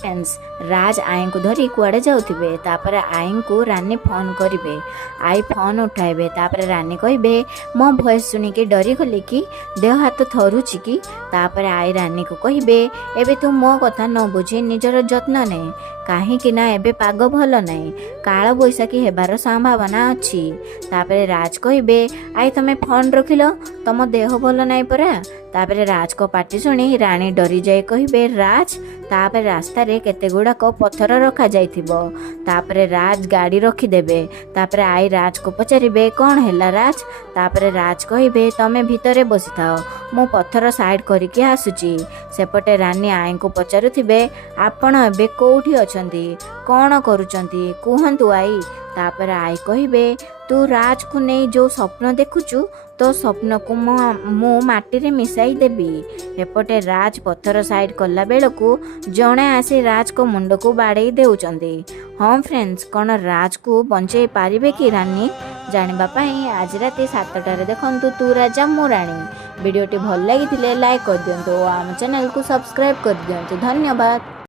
Friends राज आई को धरी कुआड़े जाऊे तापर आई को रानी फोन करेंगे। आई फोन उठाइबे तापर रानी कहे मो भॉइस शुणिकी डरी गली कि देह हाथ थरुची कि तापर आई रानी को कहे एबे तू मो कथा न बुझी निजर जत्न ने कहीं ना एबे पाग भल नहीं काल बैशाखी हेबार संभावना अच्छी। तापर राज कहे आई तमें फोन रखिल तुम देह भल नहीं परा। तापर राज को पाटी शुणी रानी डरी जाए कहे राज तापर रास्ता रे केते गुड़ाक पत्थर रखा जाइथिबो। तापर राज गाड़ी रखीदेवे। तापर आई राज को पचारे कौन है राज। तापर राज कहे तमें भितरे बसी थाओ मु पत्थर साइड करके आसुची। सेपटे रानी आई को पचारुथिबे आपण एबे कोठी अछंती कौन करूचंती कहंतु आई। तापर आई कहे तू राज को नहीं जो स्वप्न देखुचु तो स्वप्न को मु माटी रे मिसाई देबी। एपटे राज पत्थर साइड कला बेलू जड़े आसी राज को मुंड को बाड़े देउचंदी। हाँ फ्रेंड्स कौन राज को बंचे पारिबे कि रानी जानिबा पाई आज राति 7टारे देखंतु तू राजा मु रानी। वीडियोटी भल लगी लाइक कर दियंतु और आम चैनल को सब्सक्राइब कर दियंतु। धन्यवाद।